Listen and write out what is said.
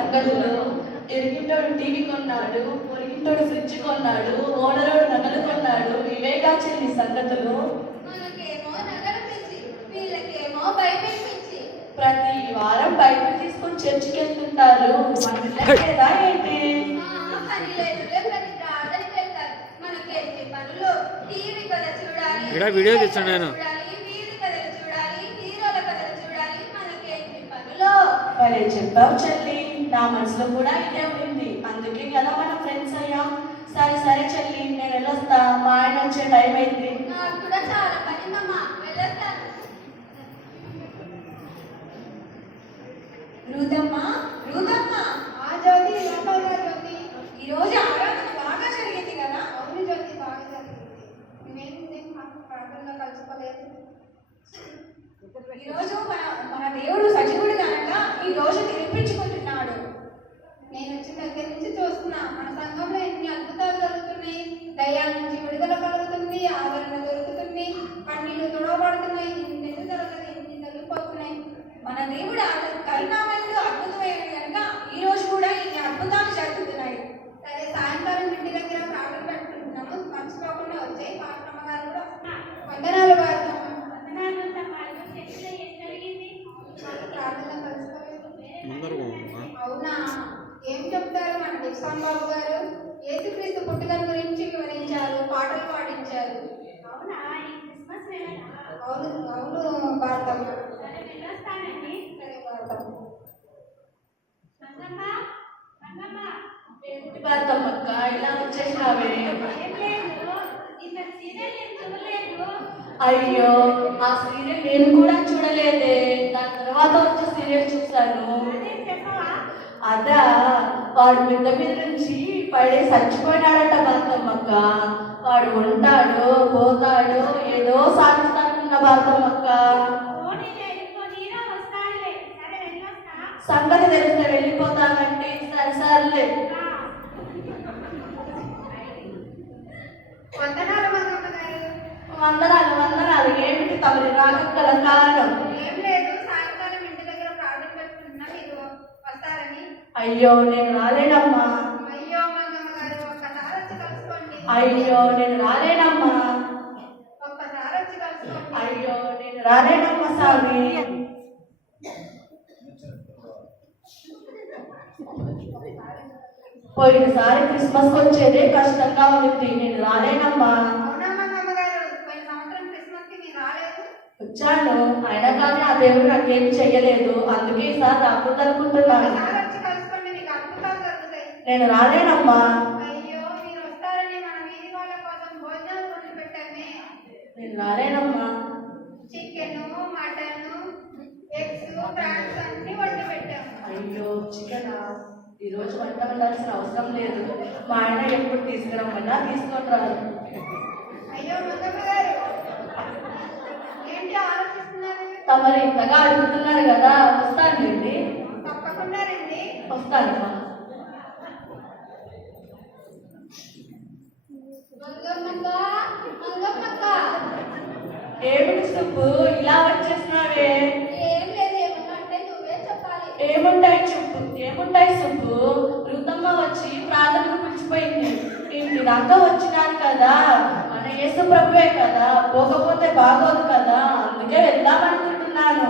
సంగతులు. ఎరిగింటోడు టీవీ కొన్నాడు, పొరిగింటోడు ఫ్రిడ్జ్ కొన్నాడు, ఓనరోడు నగలు కొన్నాడు. ఇవేగా చెల్లి సంగతులు. మనకేమో నగల పిచ్చి, వీళ్ళకేమో బైబిల్ పిచ్చి. ప్రతి వారం బైబిల్ తీసుకొని చర్చికి వెళ్తుంటారు. మనలేదా ఏంటి? పని లేదులే, ప్రతి ప్రార్థనకి వెళ్తారు. మనకేంటి పనులు? టీవీ కథ చూడాలి, వీడియో తీస్తాను నేను. వీధి కథలు చూడాలి, హీరోల కథలు చూడాలి. మనకేంటి పనులు? భలే చెప్పావు చెల్లి. నా మనసులో కూడా ఇదే ఉంది. అందుకే కదా మనం ఫ్రెండ్స్ అయ్యాం. సరే సరే చెల్లి, నేను వెళ్ళొస్తా. మా ఆయన వచ్చే టైం అయింది. నాకు కూడా చాలా పని మమ్మ, వెళ్ళొస్తాను. రూదమ్మా, రూదమ్మా. జ్యోతి, లోపల జ్యోతి. ఈరోజు ఆరాధన బాగా జరిగింది కదా? అవును జ్యోతి, బాగా జరిగింది. నేను ప్రార్థనలో కలుసుకోలేదు. ఈరోజు మన దేవుడు సజీవుడు కనుక ఈ రోజు నిరూపించుకుంటున్నాడు. నేను వచ్చిన దగ్గర నుంచి చూస్తున్నా, మన సంఘంలో ఎన్ని అద్భుతాలు జరుగుతున్నాయి. దయ్యాల నుంచి విడుదల కలుగుతుంది, ఆదరణ దొరుకుతుంది, కన్నీళ్లు తుడవబడుతున్నాయి. ఎన్ని జరగదు, ఎన్ని జరిగిపోతున్నాయి. మన దేవుడు కరుణామయుడు, అద్భుతమైన కనుక ఈ రోజు కూడా ఇన్ని అద్భుతాలు జరుగుతున్నాయి. సరే, సాయంకాలం ఇంటి దగ్గర ప్రార్థన పెట్టుకుంటున్నాము. మర్చిపోకుండా వచ్చాయి. పాస్టమ్మ గారు కూడా వందనాలు వాడతాము. ప్రార్థన కలుసుకోలేదు. అవునా? ఏం చెప్తారు మన డిక్సాన్ బాబు గారు? యేసుక్రీస్తు పుట్టుకల గురించి వివరించారు, పాటలు పాడించారు. అవునా? అవును అవును భారతమ్మ. సరే భారతమ్మ. ఏంటి భారతమ్మక్క ఇలా వచ్చేసినావే? అయ్యో, ఆ సీరియల్ నేను కూడా చూడలేదే. దాని తర్వాత వచ్చే సీరియల్ చూసాను. అదా, వాడు మిద్ద మీద నుంచి పడే చచ్చిపోయినాడట భారతమ్మక్క. వాడు ఉంటాడు, పోతాడు, ఏదో సాధిస్తానుకున్న భారతమ్మక్క. సంగతి తెలిస్తే వెళ్ళిపోతామంటే సరే సర్లే. వందనాలు మంగమ్మ గారు. వందనాలు వందనాలు. ఏమిటి తమరి రాగం గల కారణం? ఏం లేదు, సాయంకాలం ఇంటి దగ్గర ప్రార్థన పెట్టుకుంటున్నా, మీరు వస్తారని. అయ్యో, నేను రాలేనమ్మా. అయ్యో మంగమ్మ గారు, ఒక్కసారి వచ్చి కలుసుకోండి. అయ్యో, నేను రాలేనమ్మా. ఒక్కసారి వచ్చి కలుసుకోండి. అయ్యో, నేను రాలేనమ్మా స్వామి. పోయినసారి క్రిస్మస్ వచ్చేదే కష్టంగా ఉంది. నేను రాలేనమ్మా. అవునా మంగమ్మ గారు, పోయిన సంవత్సరం క్రిస్మస్ కి మీరు రాలేదు. వచ్చాను, అయినా కానీ ఆ దేవుడు నాకేం చెయ్యలేదు. అందుకే ఈసారి రాకూడదనుకుంటున్నాను. ఒకసారి వచ్చి కలుసుకోండి, మీకు అద్భుతాలు జరుగుతాయి. నేను రాలేనమ్మా. అయ్యో, మీరు వస్తారని మన వీధి వాళ్ళ కోసం భోజనాలు వండి పెట్టామే. నేను రాలేనమ్మా. చికెన్, మటన్, ఎగ్స్, ఫ్రాన్స్ అన్ని వండి పెట్టాము. అయ్యో, చికెనా? ఈరోజు వంట వండాల్సిన అవసరం లేదు. మా ఆయన ఎప్పుడు తీసుకురమ్మన్నా తీసుకొని రాదు. అయ్యో మంగమ్మ గారు, ఏంటి ఆలోచిస్తున్నారు? తమరు ఇంతగా అడుగుతున్నారు కదా, వస్తానండి. తప్పకుండా రండి. వస్తానమ్మా. మంగమ్మక్క, ఏమిటి సుబ్బు ఇలా వచ్చేసినావే? ఏం లేదు, ఏమన్నా అంటే నువ్వే చెప్పాలి. ఏముంటాయి చెప్పు. ఏముంటాయి సుబ్బు? రుతమ్మ వచ్చి ప్రార్థనకు పిలిచిపోయింది. ఇంటి దాకా వచ్చినాను కదా, మన యేసు ప్రభువే కదా, పోకపోతే బాగోదు కదా, అందుకే వెళ్దామనుకుంటున్నాను.